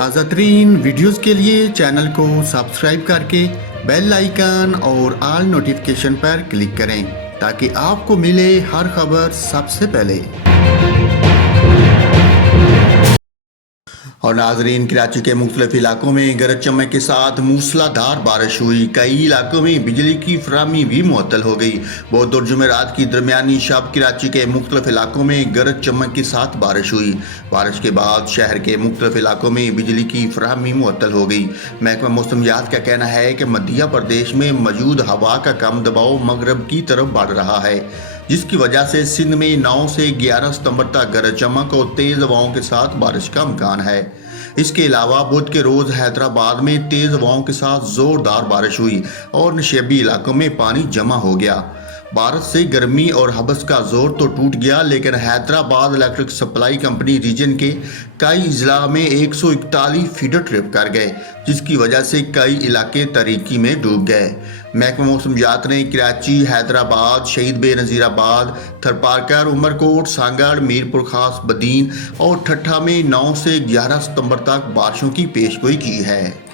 ताज़ा तरीन वीडियोज़ के लिए चैनल को सब्सक्राइब करके बेल आइकन और ऑल नोटिफिकेशन पर क्लिक करें ताकि आपको मिले हर खबर सबसे पहले। और नाजरीन, कराची के मुख्तलिफ इलाकों में गरज चमक के साथ मूसलाधार बारिश हुई। कई इलाकों में बिजली की फराहमी भी मुअत्तल हो गई। बुध और जुमेरात की दरमियानी शब कराची के मुख्तलिफ इलाकों में गरज चमक के साथ बारिश हुई। बारिश के बाद शहर के मुख्तलिफ इलाकों में बिजली की फराहमी मुअत्तल हो गई। महकमा मौसमियात का कहना है कि मध्य प्रदेश में मौजूद हवा का कम दबाव मगरब की तरफ बढ़ रहा है, जिसकी वजह से सिंध में 9 से 11 सितंबर तक गरज चमक और तेज़ हवाओं के साथ बारिश का इम्कान है। इसके अलावा बुध के रोज़ हैदराबाद में तेज़ हवाओं के साथ ज़ोरदार बारिश हुई और नशेबी इलाकों में पानी जमा हो गया। बारिश से गर्मी और हबस का जोर तो टूट गया, लेकिन Hyderabad electric supply company region के कई अजला में 141 फीडर ट्रिप कर गए, जिसकी वजह से कई इलाके तारीकी में डूब गए। महकमा मौसमियात ने कराची, हैदराबाद, शहीद बेनज़ीराबाद, थरपारकर, उमरकोट, सांगड़, मीरपुर खास, बदीन और ठट्ठा में 9 से 11 सितंबर तक बारिशों की पेशगोई की है।